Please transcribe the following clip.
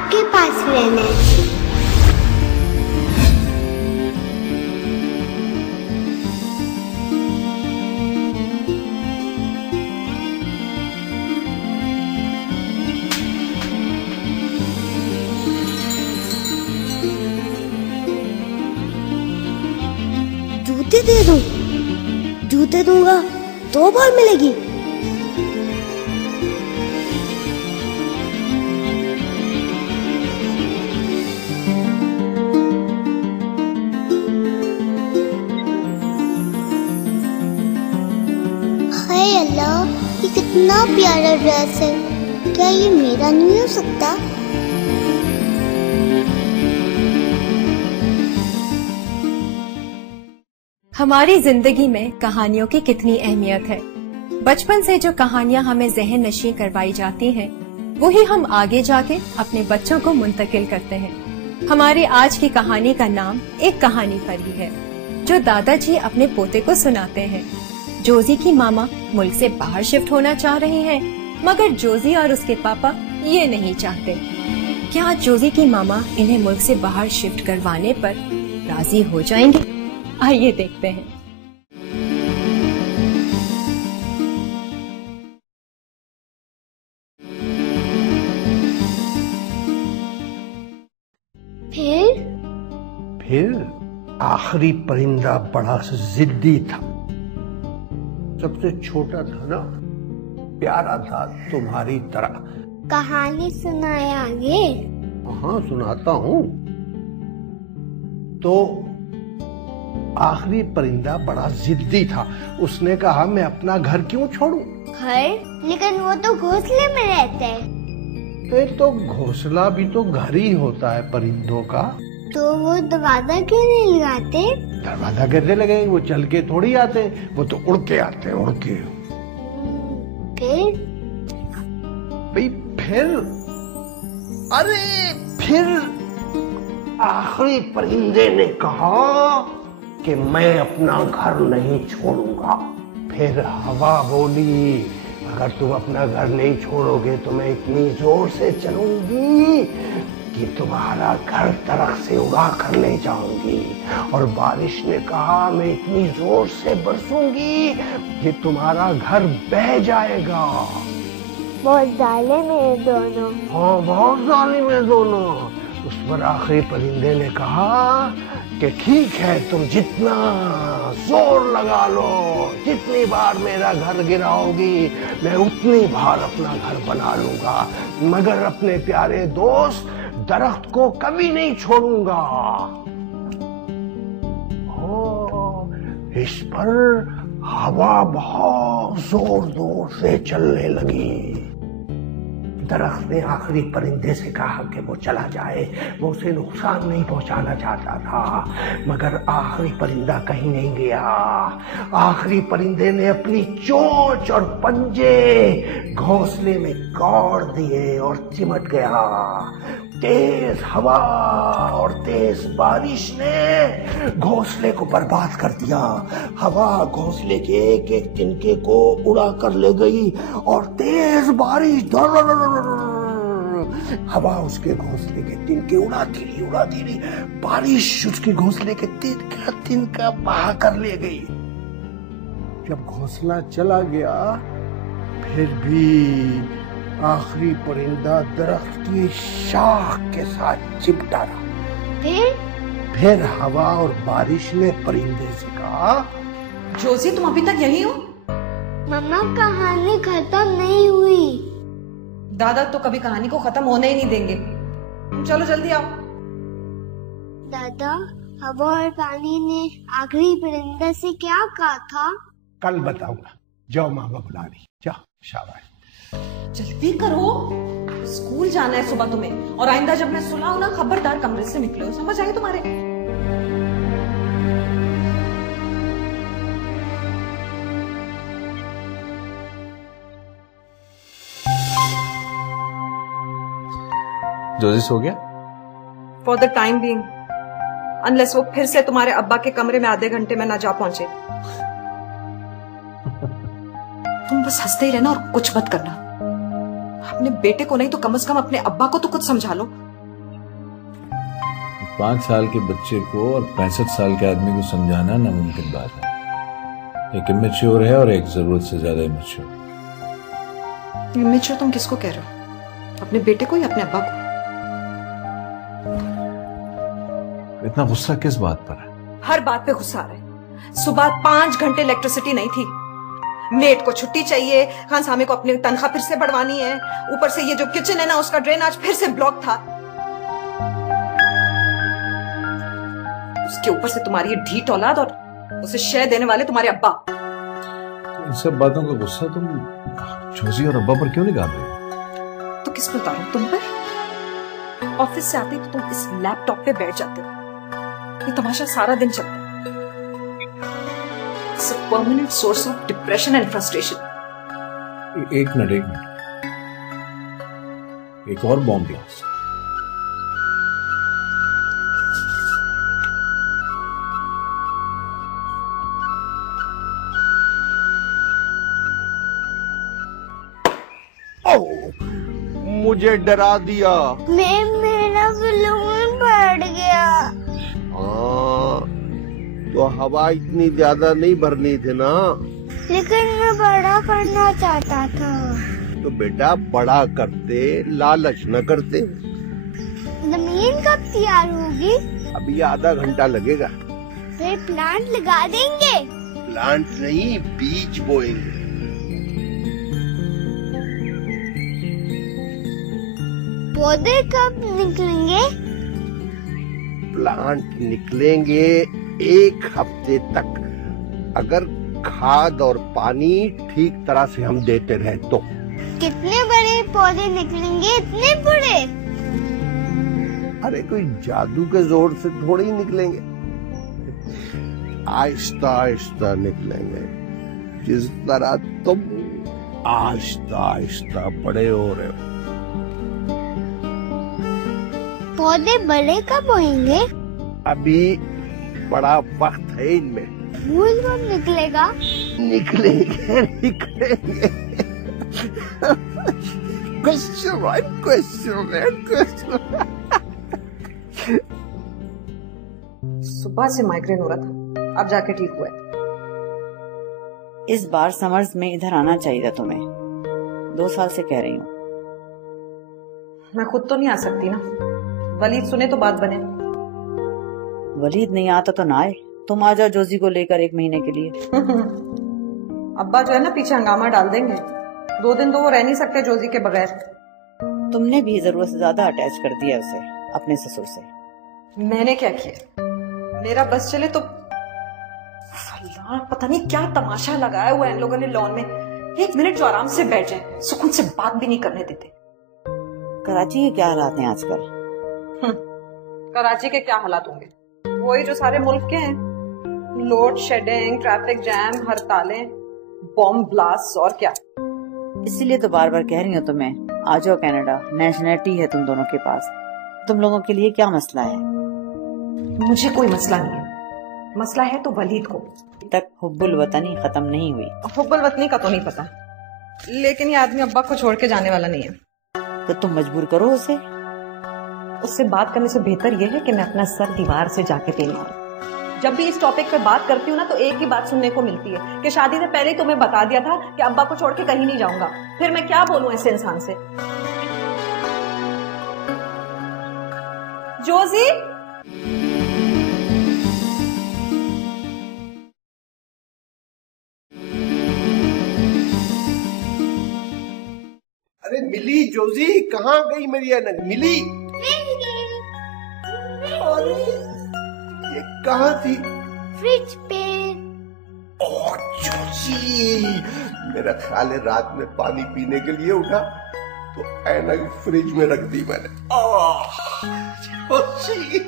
आपके पास रहना है। जूते दे दूं? जूते दूंगा तो बॉल मिलेगी। हाय अल्लाह, ये कितना प्यारा ड्रेस है। क्या ये मेरा नहीं हो सकता? हमारी जिंदगी में कहानियों की कितनी अहमियत है। बचपन से जो कहानियां हमें ज़हन नशीं करवाई जाती हैं, वही हम आगे जाके अपने बच्चों को मुंतकिल करते हैं। हमारी आज की कहानी का नाम एक कहानी परी है, जो दादाजी अपने पोते को सुनाते हैं। जोजी की मामा मुल्क से बाहर शिफ्ट होना चाह रही हैं, मगर जोजी और उसके पापा ये नहीं चाहते। क्या जोजी की मामा इन्हें मुल्क से बाहर शिफ्ट करवाने पर राजी हो जाएंगे? आइए देखते हैं। फिर आखिरी परिंदा बड़ा जिद्दी था। सबसे छोटा था ना, प्यारा था तुम्हारी तरह। कहानी सुनाए आगे। हाँ सुनाता हूँ। तो आखिरी परिंदा बड़ा जिद्दी था। उसने कहा मैं अपना घर क्यों छोड़ूं? घर? लेकिन वो तो घोंसले में रहते हैं। फिर तो घोंसला भी तो घर ही होता है परिंदों का। तो वो दरवाजा क्यों नहीं लगाते? दरवाजा कैसे लगेंगे? वो चल के थोड़ी आते हैं, वो तो उड़ के आते हैं, उड़ के। फिर? भाई फिर, अरे फिर आखिरी परिंदे ने कहा कि मैं अपना घर नहीं छोड़ूंगा। फिर हवा बोली, अगर तुम अपना घर नहीं छोड़ोगे तो मैं इतनी जोर से चलूंगी कि तुम्हारा घर दरख्त से उड़ा कर ले जाऊंगी। और बारिश ने कहा मैं इतनी जोर से बरसूंगी कि तुम्हारा घर बह जाएगा। बहुत जालिम है दोनों। हाँ बहुत जालिम है दोनों। उस पर आखिरी परिंदे ने कहा कि ठीक है, तुम जितना जोर लगा लो, जितनी बार मेरा घर गिराओगी, मैं उतनी बार अपना घर बना लूंगा, मगर अपने प्यारे दोस्त दरख्त को कभी नहीं छोड़ूंगा। इस पर हवा बहुत जोर जोर से चलने लगी। दरख्त ने आखिरी परिंदे से कहा कि वो चला जाए, वो उसे नुकसान नहीं पहुंचाना चाहता था, मगर आखिरी परिंदा कहीं नहीं गया। आखिरी परिंदे ने अपनी चोंच और पंजे घोंसले में गाड़ दिए और चिमट गया। तेज हवा और तेज बारिश ने घोंसले को बर्बाद कर दिया। हवा घोंसले के एक एक तिनके को उड़ा कर ले गई और तेज बारिश हवा उसके घोंसले के तिनके उड़ाती रही। बारिश उसके घोंसले के तिनका बहा कर ले गई। जब घोंसला चला गया, फिर भी आखिरी परिंदा दरख्त की शाख के साथ चिपटा रहा। फिर हवा और बारिश ने परिंदे से कहा, जोजी तुम अभी तक यही हो? मम्मा कहानी खत्म नहीं हुई। दादा तो कभी कहानी को खत्म होने ही नहीं देंगे। तुम चलो जल्दी आओ। दादा, हवा और पानी ने आखिरी परिंदा से क्या कहा था? कल बताऊंगा। जाओ, मामा बुला रही। जाओ, शाबाश। जल्दी करो, स्कूल जाना है सुबह तुम्हें। और आइंदा जब मैं सुलाऊं ना, खबरदार कमरे से निकलो। समझ आई तुम्हारे? जोजी सो गया? For the time being, unless वो फिर से तुम्हारे अब्बा के कमरे में आधे घंटे में ना जा पहुंचे। तुम बस हंसते ही रहना और कुछ मत करना। अपने बेटे को नहीं तो कम से कम अपने अब्बा को तो कुछ समझा लो। 5 साल के बच्चे को और 65 साल के आदमी को समझाना नामुमकिन बात है। एक इमेच्योर है और एक जरूरत से ज्यादा इमेच्योर। इमेच्योर तुम किसको कह रहे हो? अपने बेटे को या अपने अब्बा को? इतना गुस्सा किस बात पर है? हर बात पे गुस्सा आ रहा है। सुबह 5 घंटे इलेक्ट्रिसिटी नहीं थी, मेड को छुट्टी चाहिए, खान सामे को अपनी तनख्वाह फिर से बढ़वानी है, ऊपर से ये जो किचन है ना उसका ड्रेन आज फिर से ब्लॉक था, उसके ऊपर से तुम्हारी ये ढीठ औलाद और उसे शय देने वाले तुम्हारे अब्बा। तो इन सब बातों का गुस्सा तुम जोजी और अब्बा पर क्यों निकाल रहे हो? तो किस पर उतारूं? तुम पर? ऑफिस से आते तो तुम इस लैपटॉप पे बैठ जाते हो, ये तमाशा सारा दिन चलता है। It's a permanent source of depression and frustration. एक मिनट एक और बॉम्ब ब्लास्ट। मुझे डरा दिया। मेरा बलून फट गया। हाँ, तो हवा इतनी ज्यादा नहीं भरनी थी ना। लेकिन मैं बड़ा करना चाहता था। तो बेटा बड़ा करते, लालच न करते। जमीन कब तैयार होगी? अभी आधा घंटा लगेगा। फिर प्लांट लगा देंगे? प्लांट नहीं, बीज बोएंगे। पौधे कब निकलेंगे? प्लांट निकलेंगे 1 हफ्ते तक, अगर खाद और पानी ठीक तरह से हम देते रहे तो। कितने बड़े पौधे निकलेंगे? इतने बड़े? अरे कोई जादू के जोर से थोड़ी ही निकलेंगे, आहिस्ता आहिस्ता निकलेंगे, जिस तरह तुम आहिस्ता आहिस्ता बड़े हो रहे हो। पौधे बड़े कब होंगे? अभी बड़ा वक्त है इनमें। फूल कब निकलेगा? निकलेंगे निकलेंगे। क्वेश्चन। सुबह से माइग्रेन हो रहा था, अब जाके ठीक हुआ है। इस बार समर्स में इधर आना चाहिए था तुम्हें, 2 साल से कह रही हूँ। मैं खुद तो नहीं आ सकती ना, वलीद सुने तो बात बने। वलीद नहीं आता तो ना आए, तुम आ जाओ जोजी को लेकर 1 महीने के लिए। अब्बा जो है ना पीछे हंगामा डाल देंगे, 2 दिन तो वो रह नहीं सकते जोजी के बगैर। तुमने भी जरूरत से ज्यादा अटैच कर दिया उसे अपने ससुर से। मैंने क्या किया? मेरा बस चले तो पता नहीं क्या तमाशा लगाया हुआ है इन लोगों ने लॉन में। 1 मिनट जो आराम से बैठ जाए, सुकून से बात भी नहीं करने देते। कराची के क्या हालात हैं आजकल? कराची के क्या हालात होंगे? वही जो सारे मुल्क के हैं, लोड शेडिंग, ट्रैफिक जैम, हड़तालें, बॉम्ब ब्लास्ट, और क्या। इसीलिए तो बार बार कह रही हूँ तुम्हें, आ जाओ कनाडा, नेशनलिटी है तुम दोनों के पास। तुम लोगों के लिए क्या मसला है? मुझे कोई मसला नहीं है, मसला है तो वलीद को। तक हुब्बुल वतनी खत्म नहीं हुई। हुब्बुल वतनी का तो नहीं पता, लेकिन ये आदमी अब्बा को छोड़ के जाने वाला नहीं है। तो तुम मजबूर करो उसे। उससे बात करने से बेहतर यह है कि मैं अपना सर दीवार से जाके टेक मारूं। जब भी इस टॉपिक पे बात करती हूँ ना तो एक ही बात सुनने को मिलती है कि शादी से पहले ही तुम्हें बता दिया था कि अब्बा को छोड़ के कहीं नहीं जाऊंगा। फिर मैं क्या बोलूं ऐसे इंसान से? जोजी, अरे मिली जोजी, कहाँ गई मेरी अनक? मिली? अरे ये कहाँ थी? फ्रिज पे। ओह जोजी, मेरा ख्याल है रात में पानी पीने के लिए उठा तो ऐनक फ्रिज में रख दी मैंने। ओह जोजी,